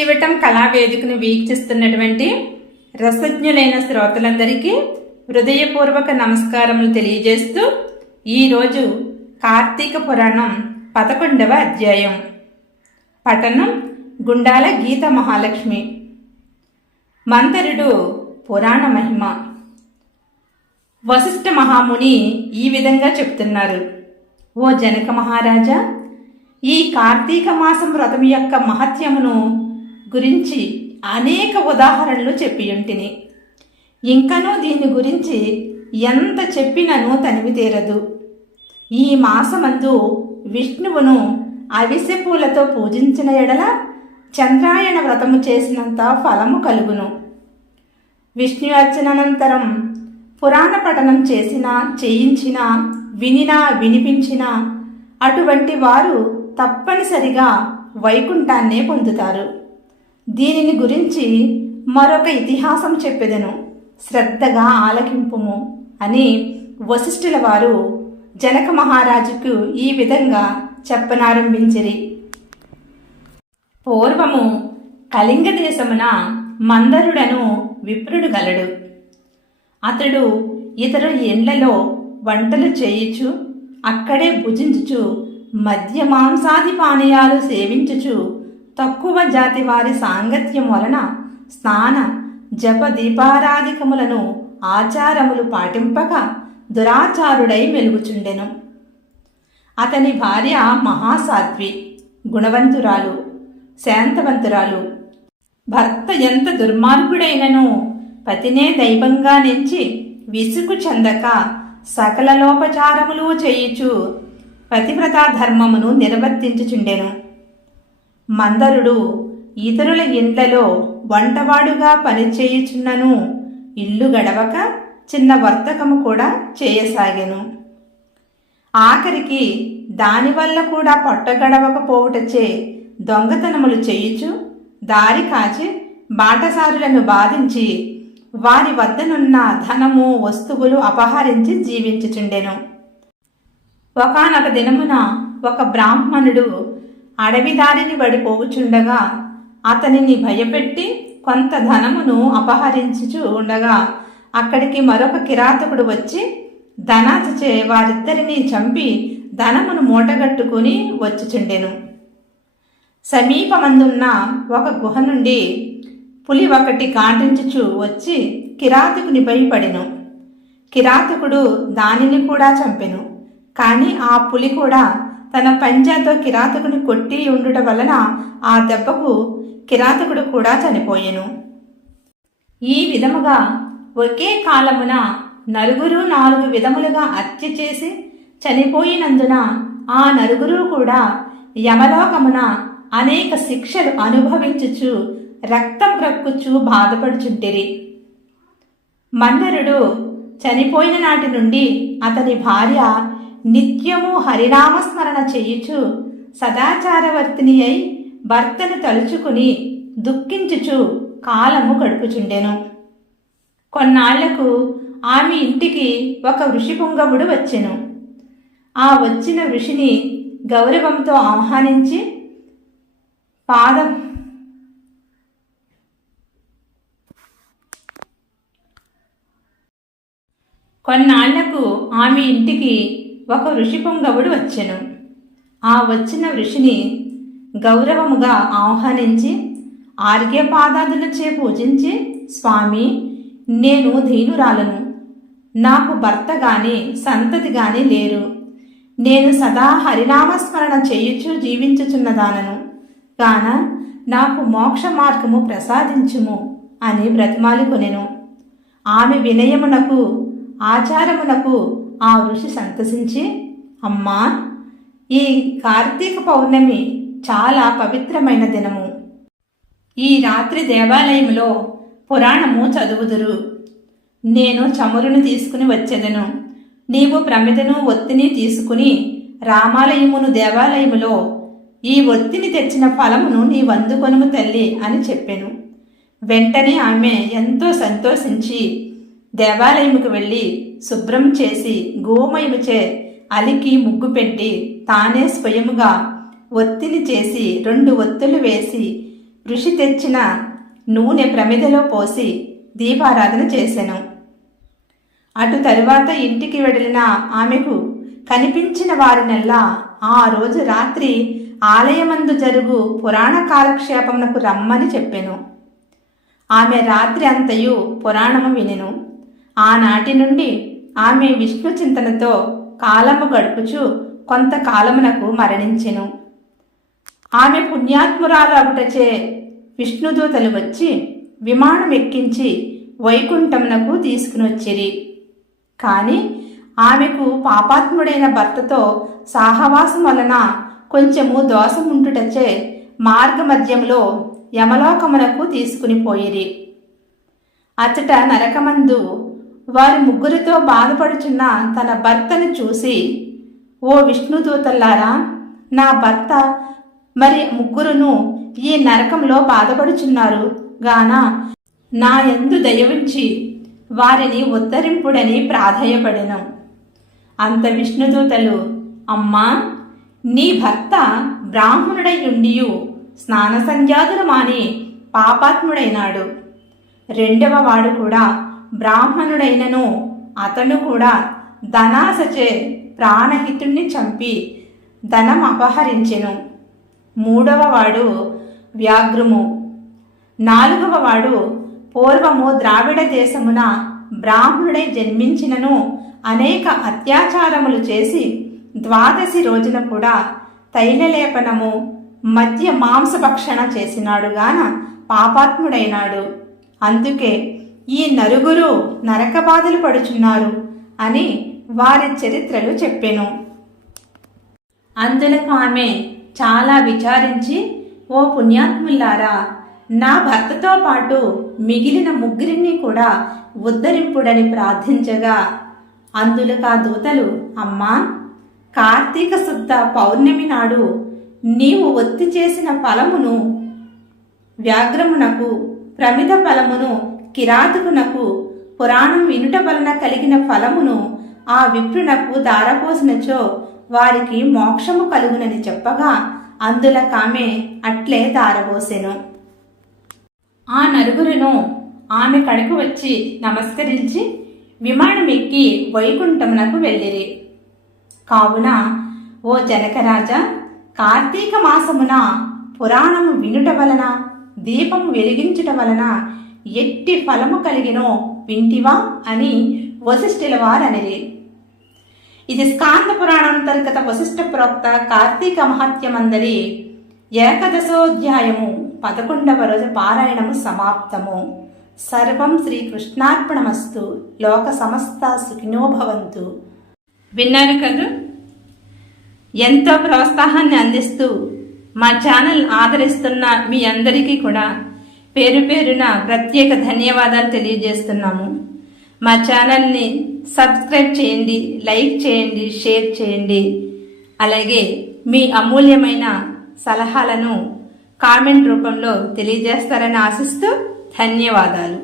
చివటం కళావేదికను వీక్షిస్తున్నటువంటి రసజ్ఞులైన శ్రోతలందరికీ హృదయపూర్వక నమస్కారములు తెలియజేస్తూ ఈరోజు కార్తీక పురాణం పదకొండవ అధ్యాయం. పఠనం గుండాల గీత మహాలక్ష్మి. మంతరుడు పురాణ మహిమ. వశిష్ఠ మహాముని ఈ విధంగా చెప్తున్నారు. ఓ జనక మహారాజా ఈ కార్తీక మాసం వ్రతం యొక్క మహత్యమును గురించి అనేక ఉదాహరణలు చెప్పి ఉంటిని. ఇంకనూ దీని గురించి ఎంత చెప్పినను తనివి తీరదు. ఈ మాసమందు విష్ణువును అవిసె పూలతో పూజించిన ఎడల చంద్రాయణ వ్రతము చేసినంత ఫలము కలుగును. విష్ణు అర్చనానంతరం పురాణ పఠనం చేసిన చేయించిన వినినా వినిపించిన అటువంటి వారు తప్పనిసరిగా వైకుంఠాన్నే పొందుతారు. దీనిని గురించి మరొక ఇతిహాసం చెప్పెదను. శ్రద్ధగా ఆలకింపుము అని వశిష్ఠుల వారు జనక మహారాజుకు ఈ విధంగా చెప్పనారంభించిరి. పూర్వము కళింగ దేశమున మందరుడను విప్రుడు గలడు. అతడు ఇతరుల ఇండ్లలో వంటలు చేయుచు అక్కడే భుజించుచు మద్య మాంసాది పానీయాలు సేవించుచు తక్కువ జాతి వారి సాంగత్యం వలన స్నాన జప దీపారాధికములను ఆచారములు పాటింపక దురాచారుడై మెలుగుచుండెను. అతని భార్య మహాసాధ్వి గుణవంతురాలు శాంతవంతురాలు భర్త ఎంత దుర్మార్గుడైనను పతినే దైవంగా నెంచి విసుగు చెందక సకల లోపచారములు చేయుచు పతివ్రతా ధర్మమును నిర్వర్తించుచుండెను. మందరుడు ఇతరుల ఇండ్లలో వంటవాడుగా పనిచేయుచున్నను. ఇల్లు గడవక చిన్న వర్తకము కూడా చేయసాగెను. ఆఖరికి దానివల్ల కూడా పొట్టగడవకపోవుటచే దొంగతనములు చేయుచు దారి కాచి బాటసారులను బాధించి వారి వద్దనున్న ధనము వస్తువులు అపహరించి జీవించుచుండెను. ఒకనొక దినమున ఒక బ్రాహ్మణుడు అడవి దారిని పడిపోవుచుండగా అతనిని భయపెట్టి కొంత ధనమును అపహరించుచు ఉండగా అక్కడికి మరొక కిరాతకుడు వచ్చి ధనాచచే వారిద్దరిని చంపి ధనమును మూటగట్టుకుని వచ్చుచుండెను. సమీపమందున్న ఒక గుహ నుండి పులి ఒకటి కాంటించుచు వచ్చి కిరాతకుని పడెను కిరాతకుడు దానిని కూడా చంపెను. కానీ ఆ పులి కూడా తన పంజాతో కిరాతకుని కొట్టి ఉండుట వలన ఆ దెబ్బకు కిరాతకుడు కూడా చనిపోయెను. ఈ విధముగా ఒకే కాలమున నలుగురు నాలుగు విధములుగా హత్య చేసి చనిపోయినందున ఆ నలుగురు కూడా యమలోకమున అనేక శిక్షలు అనుభవించుచు రక్తం రక్కుచు బాధపడుచుంటిరి. మందరుడు చనిపోయిన నాటి నుండి అతని భార్య నిత్యము హరినామస్మరణ చేయుచు సదాచారవర్తిని అయి భర్తను తలుచుకుని దుఃఖించుచు కాలము గడుపుచుండెను. కొన్నాళ్ళకు ఆమె ఇంటికి ఒక ఋషిపుంగవుడు వచ్చెను. ఆ వచ్చిన ఋషిని గౌరవంతో ఆహ్వానించి పాదం కొన్నాళ్ళకు ఆమె ఇంటికి ఒక ఋషి పొంగవుడు వచ్చెను. ఆ వచ్చిన ఋషిని గౌరవముగా ఆహ్వానించి ఆర్ఘ్యపాదాదులచే పూజించి స్వామి నేను ధీనురాలను. నాకు భర్త గాని సంతతి గాని లేరు. నేను సదా హరినామస్మరణ చేయుచు జీవించుచున్నదానను కాన నాకు మోక్ష మార్గము ప్రసాదించుము అని బ్రతిమాలి కొనెను ఆమె వినయమునకు ఆచారమునకు ఆ ఋషి సంతసించి అమ్మా ఈ కార్తీక పౌర్ణమి చాలా పవిత్రమైన దినము. ఈ రాత్రి దేవాలయంలో పురాణము చదువుదురు. నేను చమురును తీసుకుని వచ్చేదను. నీవు ప్రమిదను ఒత్తిని తీసుకుని రామాలయమును దేవాలయములో ఈ ఒత్తిని తెచ్చిన ఫలమును నీవందుకొనుము తల్లి అని చెప్పెను. వెంటనే ఆమె ఎంతో సంతోషించి దేవాలయముకు వెళ్ళి శుభ్రం చేసి గోమయముచే అలికి ముగ్గు పెట్టి తానే స్వయముగా ఒత్తిని చేసి రెండు ఒత్తులు వేసి ఋషి తెచ్చిన నూనె ప్రమిదలో పోసి దీపారాధన చేశాను అటు తరువాత ఇంటికి వెళ్ళిన ఆమెకు కనిపించిన వారినల్లా ఆ రోజు రాత్రి ఆలయమందు జరుగు పురాణ కాలక్షేపమునకు రమ్మని చెప్పాను. ఆమె రాత్రి అంతయు పురాణము వినెను. ఆనాటి నుండి ఆమె విష్ణు చింతనతో కాలము గడుపుచు కొంతకాలమునకు మరణించెను. ఆమె పుణ్యాత్మురాలగుటచే విష్ణుదూతలు వచ్చి విమానం ఎక్కించి వైకుంఠమునకు తీసుకునొచ్చిరి. కాని ఆమెకు పాపాత్ముడైన భర్తతో సాహవాసం వలన కొంచెము దోషముంటుటచే మార్గమధ్యంలో యమలోకమునకు తీసుకుని పోయిరి. అచ్చట నరకమందు వారి ముగ్గురితో బాధపడుచున్న తన భర్తను చూసి ఓ విష్ణుదూతల్లారా నా భర్త మరి ముగ్గురును ఈ నరకంలో బాధపడుచున్నారు. గాన నా ఎందు దయవుంచి వారిని ఉద్ధరింపుడని ప్రాధేయపడెను. అంత విష్ణుదూతలు అమ్మా నీ భర్త బ్రాహ్మణుడై స్నాన సంధ్యాదులు మాని పాపాత్ముడైనాడు. రెండవ వాడు కూడా బ్రాహ్మణుడైనను అతను కూడా ధనాసచే ప్రాణహితుణ్ణి చంపి ధనం అపహరించెను. మూడవ వాడు వ్యాఘ్రము. నాలుగవ వాడు పూర్వము ద్రావిడ దేశమున బ్రాహ్మణుడై జన్మించినను అనేక అత్యాచారములు చేసి ద్వాదశి రోజున కూడా తైలలేపనము మధ్య మాంసభక్షణ చేసినాడు గాన పాపాత్ముడైనాడు. అందుకే ఈ నలుగురు నరక బాధలు పడుచున్నారు అని వారి చరిత్రలు చెప్పెను. అందులకు ఆమె చాలా విచారించి ఓ పుణ్యాత్ములారా నా భర్తతో పాటు మిగిలిన ముగ్గురిని కూడా ఉద్ధరింపుడని ప్రార్థించగా. అందులకు దూతలు అమ్మా కార్తీక శుద్ధ పౌర్ణమి నాడు నీవు ఒత్తి చేసిన ఫలమును వ్యాఘ్రమునకు ప్రమిద ఫలమును కిరాతకునకు పురాణం వినుట వలన కలిగిన ఫలమును ఆ విప్రునకు దారపోసినచో వారికి మోక్షము కలుగునని చెప్పగా అందుల కామె అట్లే దారబోసెను. ఆ నలుగురును ఆమె కడకు వచ్చి నమస్కరించి విమానం ఎక్కి వైకుంఠమునకు వెళ్ళిరి. కావున ఓ జనకరాజా కార్తీక మాసమున పురాణము వినుట వలన దీపము వెలిగించుట వలన ఎట్టి ఫలము కలిగినో వింటివా అని వశిష్ఠుల వారనిరి ఇది స్కాంద పురాణాంతర్గత వశిష్ఠ ప్రోక్త కార్తీక మహత్యమందరి ఏకదశోధ్యాయము పదకొండవ రోజు పారాయణము సమాప్తము. సర్వం శ్రీకృష్ణార్పణమస్తు. లోక సమస్త సుఖినోభవంతు విన్నారు కదా? ఎంతో ప్రోత్సాహాన్ని అందిస్తూ మా ఛానల్ ఆదరిస్తున్న మీ అందరికీ కూడా పేరు పేరున ప్రత్యేక ధన్యవాదాలు తెలియజేస్తున్నాము. మా ఛానల్ని సబ్స్క్రైబ్ చేయండి లైక్ చేయండి షేర్ చేయండి. అలాగే మీ అమూల్యమైన సలహాలను కామెంట్ రూపంలో తెలియజేస్తారని ఆశిస్తూ ధన్యవాదాలు.